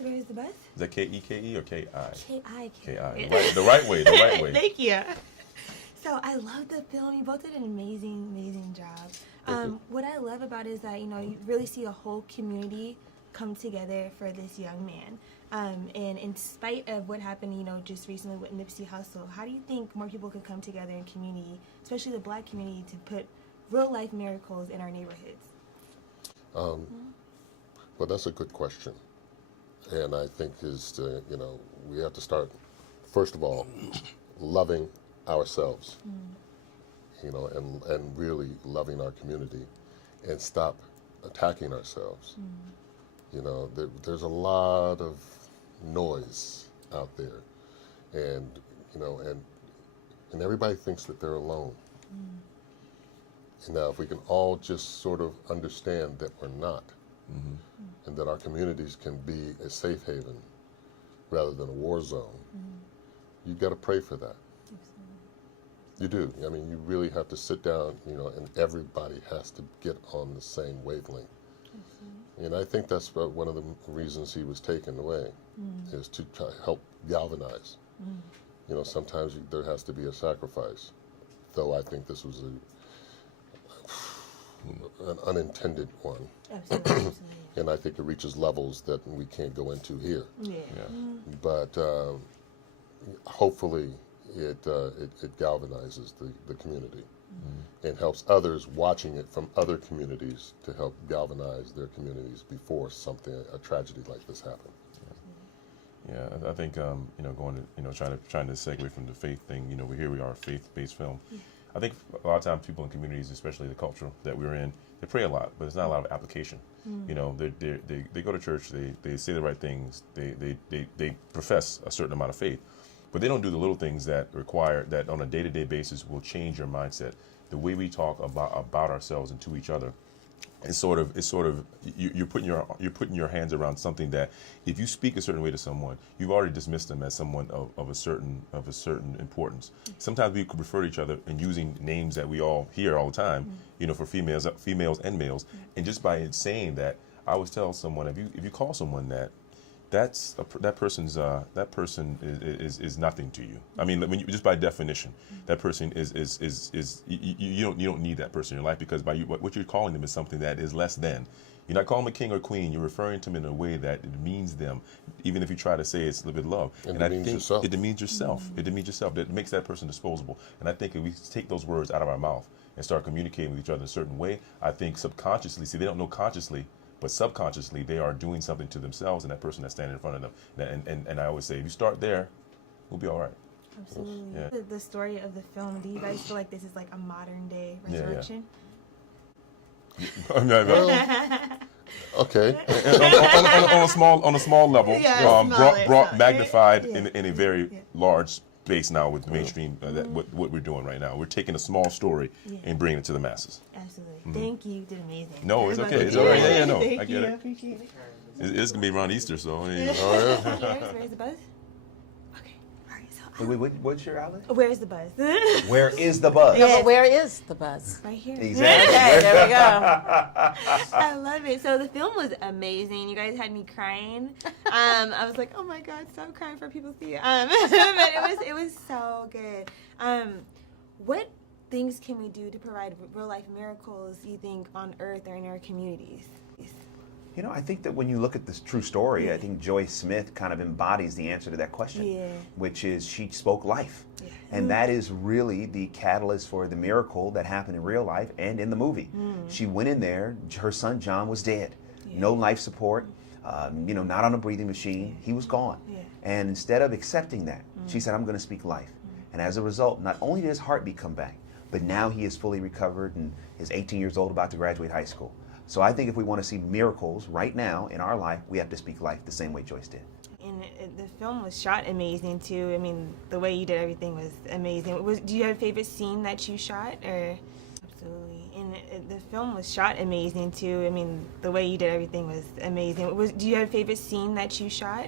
Where's the bus? Is that K-E-K-E or K-I? K-I. K-I. The right way, the right way. Thank you. So I love the film. You both did an amazing job. What I love about it is that, you really see a whole community come together for this young man. And in spite of what happened, just recently with Nipsey Hussle, how do you think more people could come together in community, especially the Black community, to put real-life miracles in our neighborhoods? Well, that's a good question. And I think we have to start, first of all, loving ourselves, and really loving our community, and stop attacking ourselves. There's a lot of noise out there, and everybody thinks that they're alone. And now, if we can all just sort of understand that we're not, and that our communities can be a safe haven rather than a war zone, you've got to pray for that. You do. I mean, you really have to sit down, and everybody has to get on the same wavelength. And I think that's one of the reasons he was taken away, is to try to help galvanize. Sometimes there has to be a sacrifice, though I think this was an unintended one. Absolutely. And I think it reaches levels that we can't go into here. Yeah. But hopefully it galvanizes the community and helps others watching it from other communities to help galvanize their communities before a tragedy like this happens. Yeah, I think going to trying to segue from the faith thing. We are a faith-based film. I think a lot of times people in communities, especially the culture that we're in, they pray a lot, but there's not a lot of application. They go to church, they say the right things, they profess a certain amount of faith, but they don't do the little things that require that on a day-to-day basis will change your mindset. The way we talk about ourselves and to each other. It's sort of you're putting your hands around something that if you speak a certain way to someone, you've already dismissed them as someone of a certain importance. Sometimes we could refer to each other and using names that we all hear all the time, for females and males. And just by saying that, I always tell someone if you call someone that person is nothing to you. I mean, when just by definition, that person is you don't need that person in your life, because what you're calling them is something that is less than. You're not calling them a king or queen. You're referring to them in a way that it means them, even if you try to say it's a little bit of love. And I think yourself. It demeans yourself. It demeans yourself. That makes that person disposable. And I think if we take those words out of our mouth and start communicating with each other in a certain way, I think subconsciously, they don't know consciously, but subconsciously, they are doing something to themselves and that person that's standing in front of them. And I always say, if you start there, we'll be all right. Absolutely. Yeah. The story of the film, do you guys feel like this is like a modern day resurrection? Well, okay. on a small level, smaller, magnified yeah. in a very large space now with the mainstream. What we're doing right now, we're taking a small story and bringing it to the masses. Absolutely. Thank you. You did amazing. No, it's okay. It's all right. Yeah, no, Thank I get you. it. I appreciate it. It's gonna be around Easter, so. Where's the buzz? Okay. All right. So Wait, what's your outlet? where's the buzz? Where is the buzz? No, but where is the buzz? Right here. Exactly. Okay, there we go. I love it. So the film was amazing. You guys had me crying. I was like, oh my God, stop crying for people to see it. But it was so good. What things can we do to provide real life miracles, you think, on earth or in our communities? I think that when you look at this true story, I think Joyce Smith kind of embodies the answer to that question, which is she spoke life. Yeah. And that is really the catalyst for the miracle that happened in real life and in the movie. She went in there, her son John was dead, no life support, not on a breathing machine, he was gone. And instead of accepting that, she said, I'm going to speak life. And as a result, not only did his heartbeat come back, but now he is fully recovered and is 18 years old, about to graduate high school. So I think if we want to see miracles right now in our life, we have to speak life the same way Joyce did. And the film was shot amazing too. I mean, the way you did everything was amazing. Do you have a favorite scene that you shot? Absolutely. And the film was shot amazing too. I mean, the way you did everything was amazing. Do you have a favorite scene that you shot?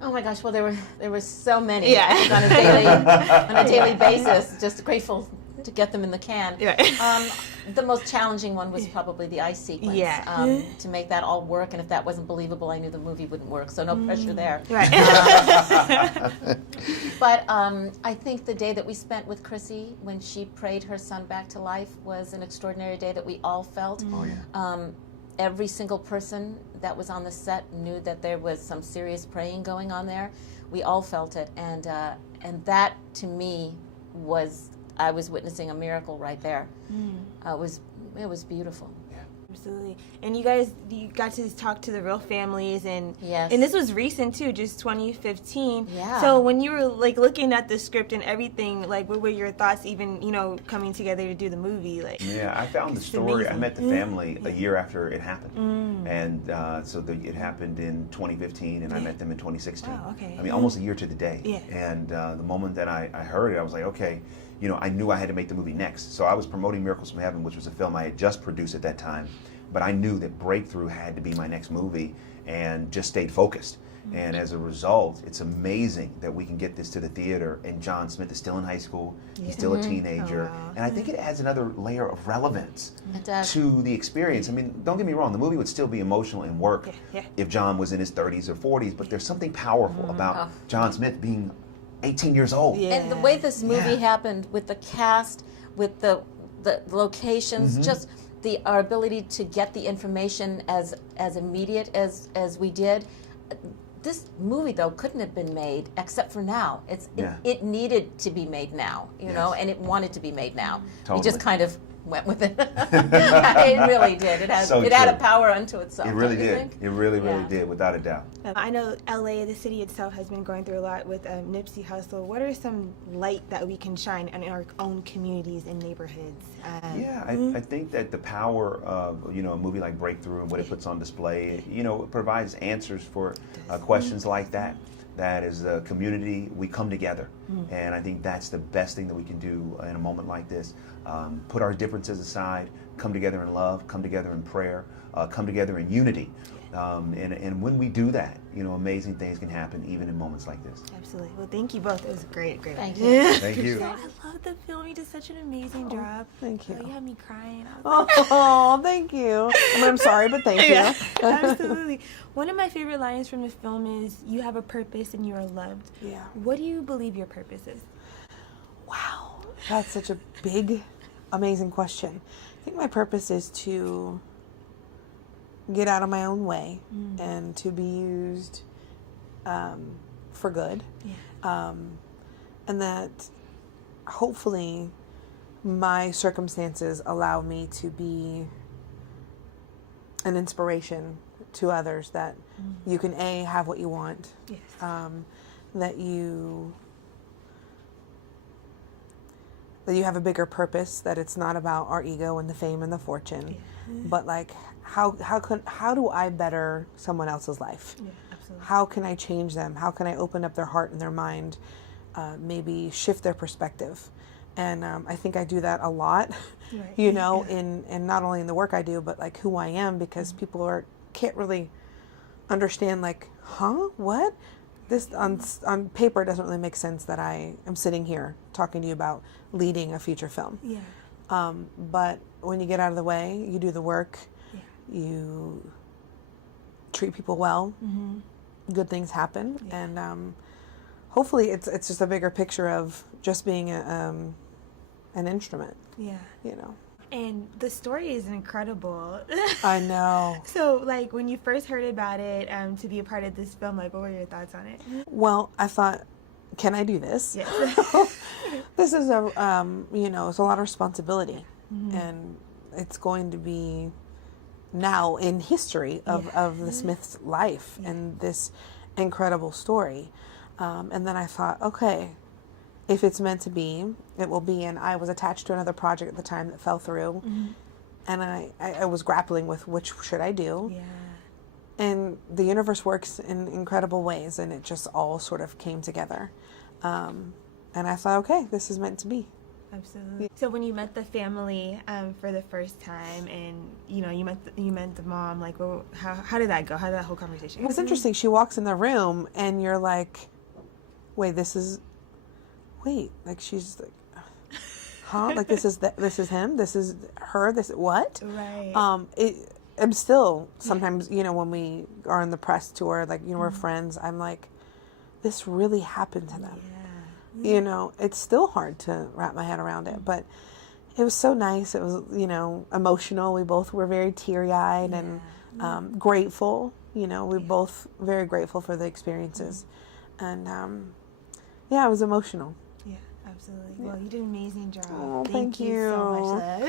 Oh my gosh! Well, there were so many on a daily basis. Just grateful to get them in the can. Yeah. The most challenging one was probably the ice sequence. Yeah. To make that all work, and if that wasn't believable, I knew the movie wouldn't work, so no pressure there. Right. But I think the day that we spent with Chrissy when she prayed her son back to life was an extraordinary day that we all felt. Oh, yeah. Every single person that was on the set knew that there was some serious praying going on there. We all felt it, and that to me was, I was witnessing a miracle right there. It was beautiful. Absolutely. And you got to talk to the real families, and Yes. and this was recent too, just 2015. Yeah. So when you were like looking at the script and everything, like what were your thoughts, even coming together to do the movie? Like, Yeah, I found the It's story. I amazing. met the family a year after it happened, and it happened in 2015, and I met them in 2016. Wow, okay. I mean, almost a year to the day. Yeah. And the moment that I heard it, I was like, okay, I knew I had to make the movie next. So I was promoting Miracles from Heaven, which was a film I had just produced at that time, but I knew that Breakthrough had to be my next movie, and just stayed focused. And as a result, it's amazing that we can get this to the theater, and John Smith is still in high school. He's still a teenager. Oh, wow. And I think it adds another layer of relevance It does. to the experience. I mean, don't get me wrong, the movie would still be emotional and work Yeah. if John was in his 30s or 40s, but there's something powerful about John Smith being 18 years old. Yeah. And the way this movie Yeah. happened with the cast, with the locations, just our ability to get the information as immediate as we did. This movie, though, couldn't have been made except for now. It needed to be made now, and it wanted to be made now. We just Totally. kind of went with it. It really did. It had So it had a true. power unto itself. It really don't you did. think? It really, really Yeah. did, without a doubt. I know LA, the city itself, has been going through a lot with Nipsey Hussle. What are some light that we can shine in our own communities and neighborhoods? I think that the power of a movie like Breakthrough and what it puts on display, it provides answers for questions like that. That as a community, we come together, and I think that's the best thing that we can do in a moment like this. Put our differences aside, come together in love, come together in prayer, come together in unity. And when we do that, amazing things can happen even in moments like this. Absolutely. Well, thank you both. It was great. Thank you. Thank you. So, I love the film. You did such an amazing job. Thank you. You had me crying. I was like, Oh, thank you. I mean, I'm sorry, but thank you. absolutely. One of my favorite lines from the film is, "You have a purpose and you are loved." Yeah. What do you believe your purpose is? Wow. That's such a big, amazing question. I think my purpose is to get out of my own way and to be used for good. Yeah. And that hopefully my circumstances allow me to be an inspiration to others, that you can have what you want, Yes. that you have a bigger purpose, that it's not about our ego and the fame and the fortune, but like how do I better someone else's life? Yeah, absolutely. How can I change them? How can I open up their heart and their mind, maybe shift their perspective? And I think I do that a lot, Right. in not only in the work I do, but like who I am, because people can't really understand, like, what? This on paper doesn't really make sense that I am sitting here talking to you about leading a feature film. Yeah. But when you get out of the way, you do the work, Yeah. you treat people well, good things happen, Yeah. and hopefully it's just a bigger picture of just being an instrument, Yeah. And the story is incredible. I know. So, like, when you first heard about it, to be a part of this film, like, what were your thoughts on it? Well, I thought, can I do this? Yes. This is it's a lot of responsibility, and it's going to be now in history of the Smiths' life and this incredible story. And then I thought, okay, if it's meant to be, it will be. And I was attached to another project at the time that fell through, and I was grappling with which should I do. Yeah. And the universe works in incredible ways, and it just all sort of came together. And I thought, okay, this is meant to be. Absolutely. So when you met the family for the first time, and you met the mom, like, well, how did that go? How did that whole conversation go? It's interesting. She walks in the room, and you're like, like she's like, huh? Like this is him, this is her, this what? Right. I'm still sometimes, you know, when we are on the press tour, like, you know, we're friends, I'm like, this really happened to them. You know, it's still hard to wrap my head around it, but it was so nice. It was, you know, emotional. We both were very teary-eyed and grateful. You know, we both very grateful for the experiences. And, yeah, it was emotional. Yeah, absolutely. Well, you did an amazing job. Oh, thank you so much, love.